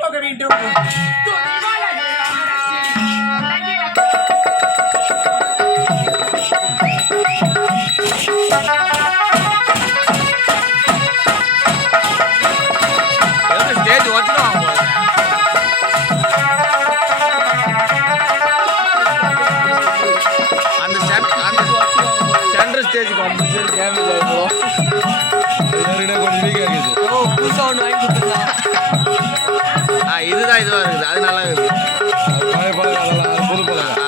போக வேண்டும். ஸ்டேஜ் வச்சுருவாங்க அந்த சென்ட்ரல் ஸ்டேஜுக்கு வந்து டேமேஜ் ஆகிடும். கொஞ்சம் வீக்காக இருக்குது. புதுசாக ஒன்று வாங்கி கொடுத்துருக்கலாம். இதுதான் இதுவாக இருக்குது. அது நல்லா இருக்குது. பழைய பழக்கம் அதெல்லாம் புது பழக்கம்.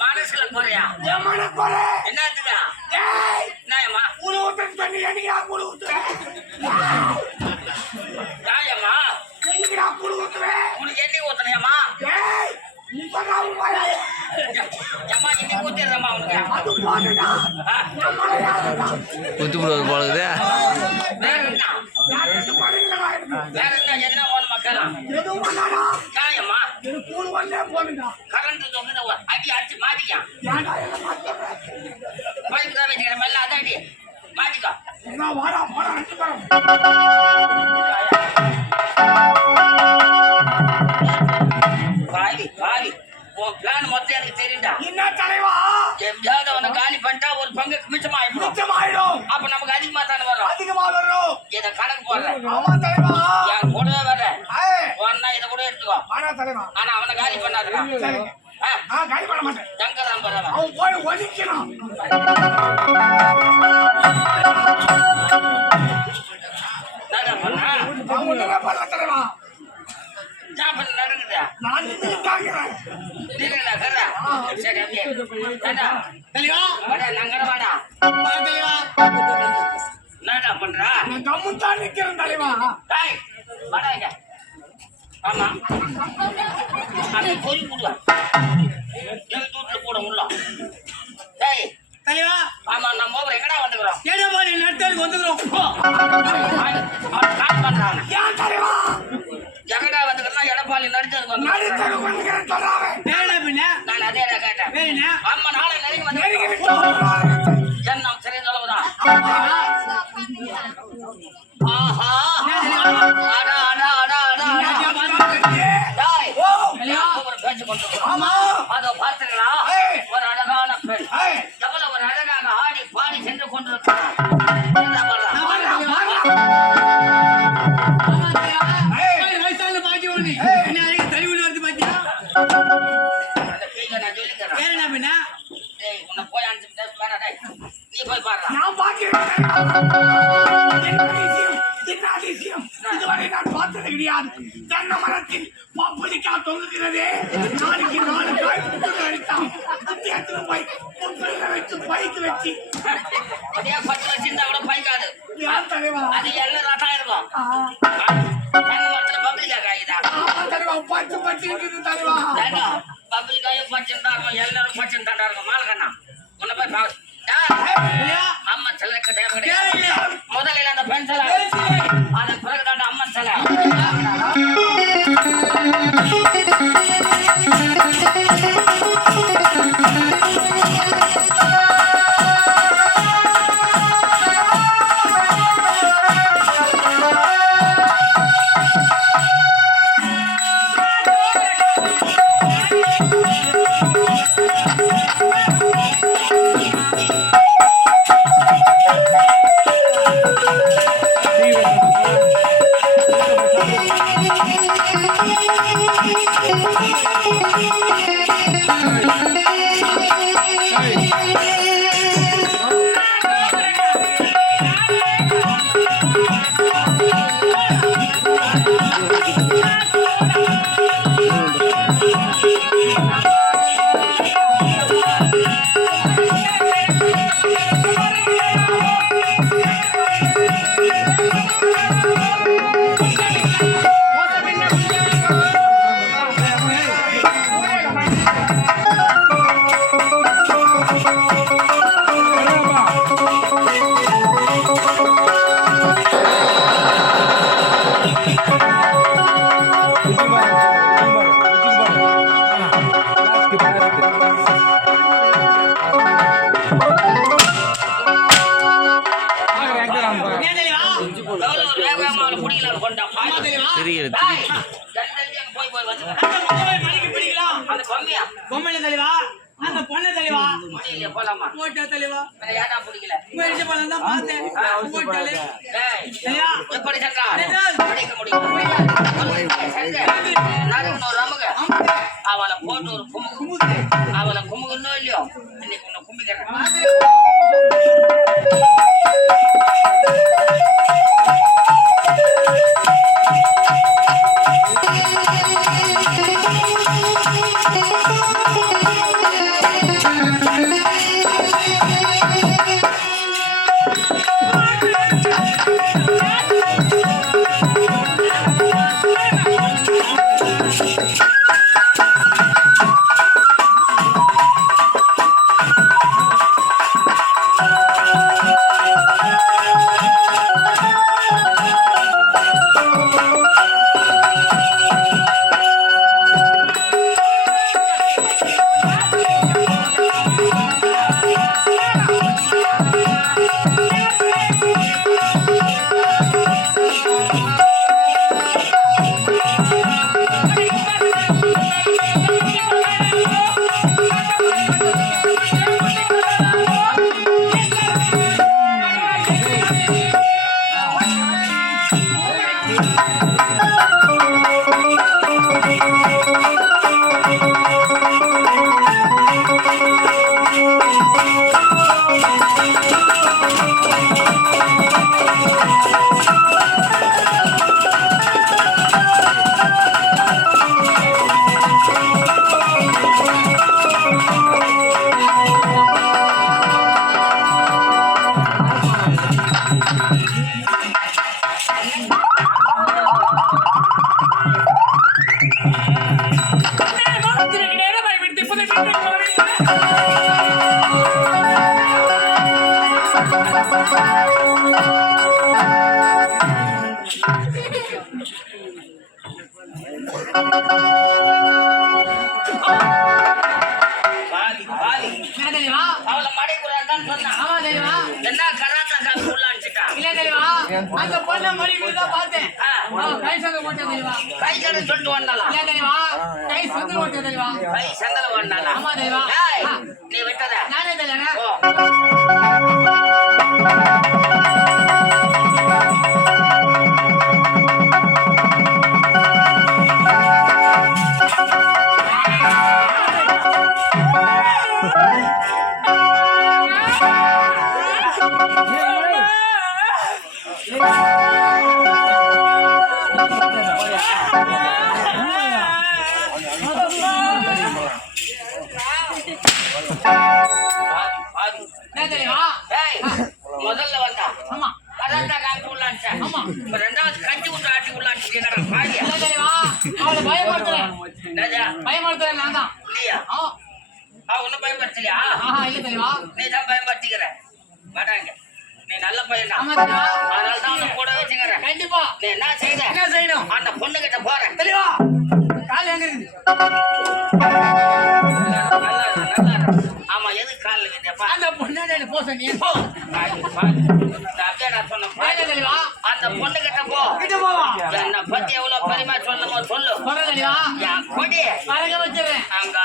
மனசுல குறையா என்னத்துக்கா உனக்கு எண்ணி ஊத்தனையம்மா அம்மா இன்னைக்கு ஊத்திடுறம்மா உனக்கு ஊத்து போடுவது போலது. வேற என்ன எதுனா ஓன மக்களா காயம்மா கரண்ட் அடி அடிச்சு மாட்டிக்கா பைப்பு தான் வச்சுக்கிறேன் மெல்ல அதான் அடி மாட்டிக்கோ. பாவி பாவி உன் பிளான் மொத்தம் எனக்கு தெரியுண்டா. என்ன தலைவா? எப்படியாவது அவனை காலி பண்ணிட்டா ஒரு பங்கு மிச்சமாயிடும். அப்ப நமக்கு அதிகமா தானே வரும். இதை கணக்கு போடுறேன். என் கூடவே வர்றேன். ஒன்னா இதை கூட எடுத்துக்கோ. ஆனா அவனை காலி பண்ணாதுடா. எங்கதான் போறவன் நடக்குதா? சரி அப்படியே நங்கடவாடா என்னடா பண்றா? வாடா. ஆமா அந்த பொறி போடுவா எங்க வீட்டுல கூட உள்ள. ஆமா நம்ம ஓவர் எங்கடா வந்துக்கிறோம்? எங்கடா வந்துக்கிறோம்? எடப்பாடி நடிச்சது நான் அதே கேட்டேன். அம்மா நாளை நெருங்கி வந்து என்ன சரி சொல்லவுதான். ஆஹா பேச்சு கொண்டு அதோ பார்த்தீங்களா? ஒரு அழகான பெண் எவ்வளவு ஒரு அழகாக ஆடி பாடி சென்று கொண்டிருக்கிறார். உன்னை போய் அனுப்பிச்சு நீ போய் பாடுறா. இதுவரை நான் பார்த்தது கிடையாது. தென்னை மரத்தில் பப்பளிக்காய் தொங்குகிறது. நாளைக்கு 4 காய் அடித்தான். போய் வச்சு பைக்கு வச்சு அதே 10 வச்சிருந்தா கூட பைக்காது. அது எல்லாம் ரத்தம் இருக்கும். தென்னை மரத்துல பப்பளிக்காய் காய்தான். பச்சு பச்சு இருக்குது தலைவா. பப்பளிக்காயும் பச்சைந்தா இருக்கும். எல்லாரும் பச்சைந்தாண்டா இருக்கும். மாலகண்ணா உன்னை போய் பாரு. அம்மா செல்லுக்கு தேவை கிடையாது. முதலில் அந்த பெண் செல அதன் பிறகுதான் அம்மன் செல. Thank you. பொம்மலை தலைவா அந்த பொண்ணை தலைவா போலாமா போட்டா தலைவா ஏடா பிடிக்கல உங்க பணம் தான் பார்த்தேன் போட்டாலே தலைவா எப்படி சங்கா படிக்க முடியும் அவளை போட்டு ஒரு குமுகு அவளை குமுகுன்னோ இல்லையோ இன்னைக்கு உன்னை கும்பிக்கிறேன் என்ன கராத்தா காசு உள்ளாச்சுட்டா இல்ல தெரியுமா அந்த பொண்ணை மடியில தான் பார்த்தேன் கை சங்க போட்டே தெரியுமா கை கடை சொல்லிட்டு வந்தாளா இல்ல தெரியுமா கை சங்க போட்டே தெரியுமா கை சங்கல வந்தாளா ஆமா தெரியுமா நீ விட்டத நானே தெரியாங்க முதல்ல வந்தா ஆமா கராத்தா காசு உள்ளாச்சு ஆமா ரெண்டாவது கஞ்சி விட்டு ஆட்டி உள்ளாச்சு பாடியா தெரியுமா அவளை பயமுறுத்துறேன் நான் தான் இல்லையா ஒன்னும் பயன்படுத்தலையா இல்ல தெரியுமா நீ தான் பயன்படுத்திக்கிற மாட்டாங்க நீ நல்ல பையன் ஆமா தெரியுமா அதனால தான் அவனை கூட வச்சுக்கிறேன் கண்டிப்பா நீ என்ன செய்யணும் அந்த பொண்ணு கிட்ட போறேன் தெரியுமா கால் எங்க இருக்குது ஆமா எது கால் இருக்குதுப்பா அந்த பொண்ணு போ சொன்னீங்க அப்படியே நான் சொன்னேன் தெரியுமா அந்த பொண்ணு கிட்ட போ கிட்ட போவா என்னை பத்தி எவ்வளவு பெருமை சொல்லணுமோ சொல்லு சொல்றேன் தெரியுமா என் கொடி பறக்க வச்சிடுறேன் அங்க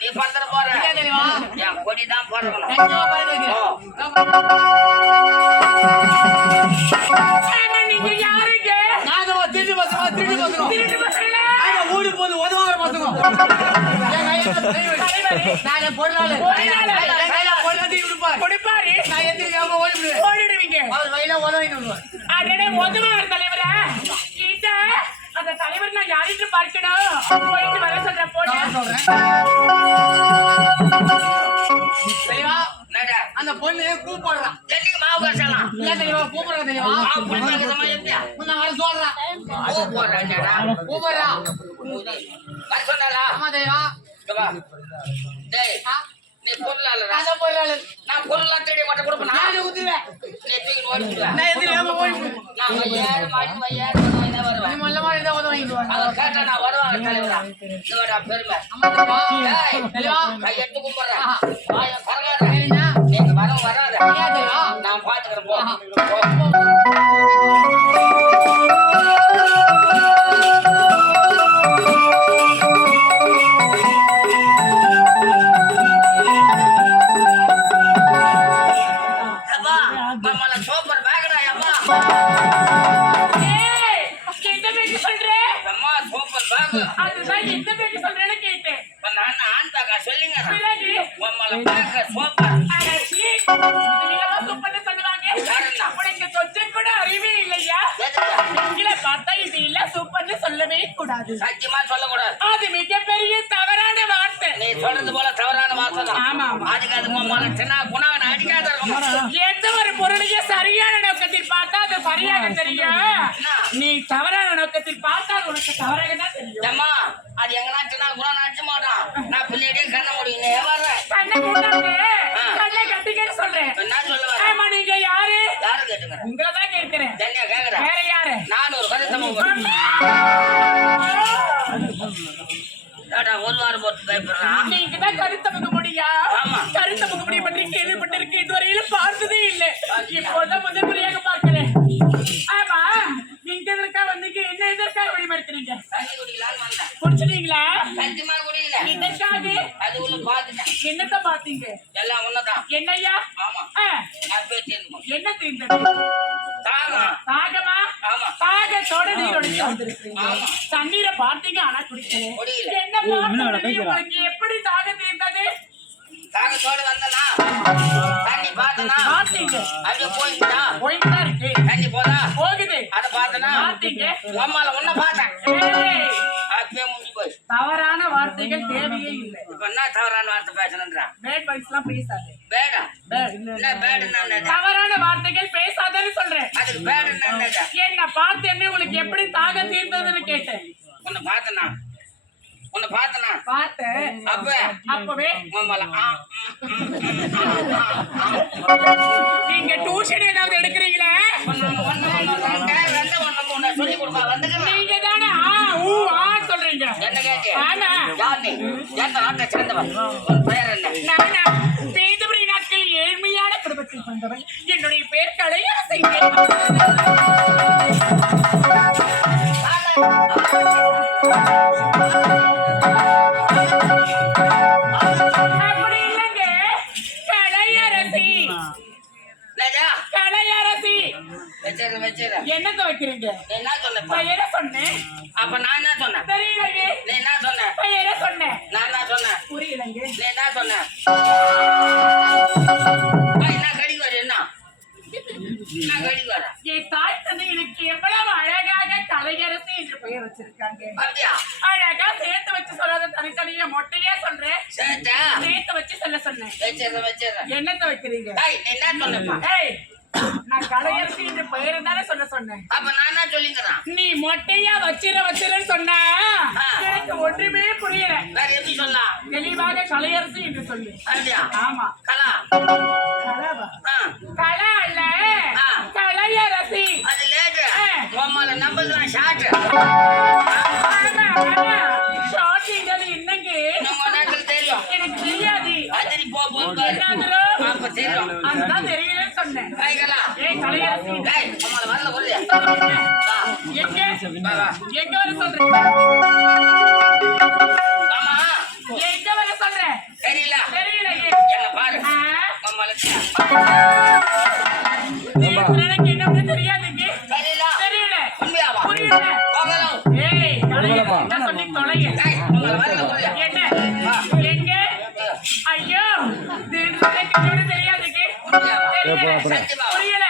நீ பறந்துட போற தெரியுமா என் கொடி தான் பறக்கணும் கண்டிப்பா பறக்க வைக்கிறேன் நீங்க யாருங்க நாங்க திருட்டு பசங்க ஊடு போது உதவாங்கிற பசங்க நான் பொருளாளர் கொடுப்பாரு நான் எதிர்க்காம ஓடிடுவீங்க அவர் வயல உதவிட்டு உதவாங்கிற தலைவரா இந்த அந்த தலைவர் நான் யாருக்கு பார்க்கணும் போயிட்டு வர சொல்றேன் தெரியுமா அந்த பொண்ணு கூப்பிடுறான் என்னைக்கு மாவு கசலாம் இல்ல தெரியுமா கூப்பிடுறா தெரியுமா மாவு புளிப்பாக்கமா எப்படியா நான் வர சொல்றேன். போறானடா கூப்பிடுறா. வர சொன்னாலா ஆமா தேவா. இங்க வா டேய் நீ பொருளாளரா நான் தான் போறாளு. நான் பொருளா தேடி கொட்ட கொடுப்பேன் நான் ஊத்துவேன். நீ தூக்கி ஓடிடுவா நான் எதிரே போய் நான் வையாரு வையாரு என்ன நீ வருவேன் மொல்ல மாதிரி தான் உதவிடுவாங்க. அத கேட்டா நான் வருவாங்க தலைவரா இதுடா பெருமை அம்மா தேவா. டேய் தேவா. கையெடுத்து கும்பிடுறேன் ஆஹா. வாய பரகாத சரிண்ணா. நீங்க வராத ஐயா தேவா. நான் பாத்துக்கிறேன் போ ஆஹா. போ. அப்பா நம்மள சூப்பர் பேக்கடா அப்பா ஏய், என்ன பேச்சு சொல்ற? அம்மா சூப்பர் பேக் அதுதான் என்ன பேச்சு சொல்றேன்னு கேட்டேன். இப்ப நான் ஆன் பேக்கா சொல்லுங்க பிறகு நம்மள பேக்க சூப்பர் அடச்சி, இதுலயெல்லாம் சூப்பர்னு சொல்லுவாங்க. யாருன்னா? உனக்கு கொஞ்சம் கூட அறிவே இல்லையா? எங்களை பார்த்தா இது இல்ல சூப்பர்னு சொல்லவே கூடாது. சத்தியமா சொல்லக்கூடாது அது மிகப்பெரிய தவறான வார்த்தை. நீ சொல்றது போல தவறான வார்த்தை தான் ஆமா, ஆமா. அதுக்கு அது நம்மள சின்ன குணவன் அடிக்காத இருக்கும் எந்த ஒரு பொருளையும் சரியான நோக்கத்தில் பார்த்தா அது சரியாக தெரியும். நீ தவறான நோக்கத்தில் பார்த்தா அது உனக்கு தவறாக தான் தெரியும். அம்மா அது எங்கன்னா சின்ன குணம் அடிச்சு மாட்டான் நான் பின்னாடியே கண்ண முடியும் வர்றேன் கண்ணை மூடாதே. கண்ணை கட்டிக்கன்னு சொல்றேன். என்ன சொல்ல வரேன் ஆமா, நீங்க யாரு? யாரு கேட்டுக்கிறேன் உங்களை தான் கேட்கிறேன். தனியா கேக்குறேன் வேற யாரு? நான் ஒரு கதை சமூகம் ஒரு வாரம் போட்டு பயப்படுறான் நீங்க தான் கருத்த முக முடியா? ஆமா. கருத்த முக முடிய பற்றி கேள்விப்பட்டிருக்கு. இதுவரையிலும் பார்த்ததே இல்லை. இப்போதான் முதல் முறையாக பார்க்கிறேன். ஆமா, நீங்க எதற்கா வந்தீங்க? என்ன எதற்காக வழிமறுக்கிறீங்க? தண்ணி குடிக்கலான்னு வந்தேன் குடிச்சிட்டீங்களா? சத்தியமா குடிக்கல எதற்காக? அது உள்ள பாத்துட்டேன் என்னத்த பாத்தீங்க? எல்லாம் ஒண்ணுதான் என்னய்யா? ஆமா ஆ, நான் பேசியிருக்கோம் என்ன தீர்ந்தது? தாகம் தாகமா? ஆமா தாகத்தோட நீர் உடைச்சு வந்திருக்கீங்க. ஆமா. தண்ணீரை பார்த்தீங்க ஆனா குடிக்கல. குடிக்கல. என்ன பார்த்தோன்னே உங்களுக்கு எப்படி தாகம் தீர்ந்தது? தாகத்தோடு வந்தனா தண்ணி பார்த்தனா பார்த்தீங்க. அப்படியே போயிட்டா போயிட்டு தான் இருக்கு. தண்ணி போதா போகுது. அதை பார்த்தனா பார்த்தீங்க. அம்மால ஒன்ன பார்த்தேன் ஏய், அப்பயே முடிஞ்சு போய் தவறான வார்த்தைகள் தேவையே இல்லை. இப்ப என்ன தவறான வார்த்தை பேசணுன்றா பேட் வைஸ் எல்லாம் பேசாது. பேடா பேட். என்ன பேடுன்னா என்னது தவறான வார்த்தைகள் பேசாதன்னு சொல்றேன். அதுக்கு பேடுன்னா என்னது என்ன பார்த்து என்ன உங்களுக்கு எப்படி தாகம் தீர்ந்ததுன்னு கேட்டேன். உன்னை பார்த்தனா பார்த்தேன். அப்ப அப்பவே அம்மால நீங்க டியூஷன் ஏதாவது எடுக்கிறீங்களா? சொல்லி கொடுப்பா வந்துக்கிறேன் நீங்க தானே ஆ ஊ ஆ சொல்றீங்க. என்ன கேட்டு ஆமா. யார் நீ எந்த நாட்டை சேர்ந்தவன் உன் பெயர் என்ன நானா வேதபுரி நாட்டில் ஏழ்மையான குடும்பத்தில் வந்தவன். என்னுடைய பேர் கலையரசி. அப்படி இல்லைங்க, கலையரசி. என்னடா கலையரசி. வச்சிரு என்னத்த வைக்கிறீங்க? நீ என்ன சொன்ன பெயரை சொன்னேன். அப்ப நான் என்ன சொன்னேன் தெரியலங்க. நீ என்ன சொன்ன பெயரை சொன்னேன். நான் என்ன சொன்னேன் புரியலங்க. நீ என்ன சொன்ன என்ன கடிக்கு வர என்ன கடிக்கு வர என் தாய் தந்தை எனக்கு எவ்வளவு அழகாக கலையரசி என்று பெயர் வச்சிருக்காங்க. அப்படியா அழகா சேர்த்து வச்சு சொல்லாத தனித்தனியா மொட்டையா சொல்றேன். சேர்த்தா சேர்த்து வச்சு சொல்ல சொன்னேன். வச்சிரு என்னத்த வைக்கிறீங்க? டேய் நீ என்ன சொன்னப்பா ஏய், நான் கலையரசி என்று பெயர் தானே சொல்ல சொன்னேன். அப்ப நான் என்ன சொல்லிக்கிறேன் நீ மொட்டையா வச்சிருன்னு சொன்னா எனக்கு ஒன்றுமே புரியல. வேற எப்படி சொல்லலாம் தெளிவாக கலையரசி என்று சொல்லு. அப்படியா ஆமா. கலா கலாவா? ஆ, கலா இல்ல, ஆ. கலையரசி. அது லேட்டு உம்மால நம்பதுதான் ஷார்ட் ஆமா, ஆமா. ஷார்ட்டிங்கிறது என்னங்க? நம்ம நேரத்தில் தெரியும் எனக்கு தெரியாது. அஜரி போ என்னதுரோ? அப்ப தெரியும் அதுதான் தெரியலன்னு சொன்னேன். கைகளா ஏய், கலையரசி. டேய் உம்மால வரல ஒரு எங்க வா வா எங்க வர சொல்றேன்? ஆமா எங்க வர சொல்றேன்? தெரியல தெரியலையே. என்ன பாரு ஆ? உம்மாலுக்கு எனக்கு என்னன்னு தெரியாதுங்க. தெரியல தெரியல. உண்மையாவா புரியல. போகலாம் ஏய், கலையரசி தான் சொல்லி தொலைங்க. டேய் உம்மால வரல ஒரு என்ன? எங்க? ஐயோ, இது எனக்கு தெரியாதுங்க. உண்மையாவா தெரியல. சத்தியமா புரியல.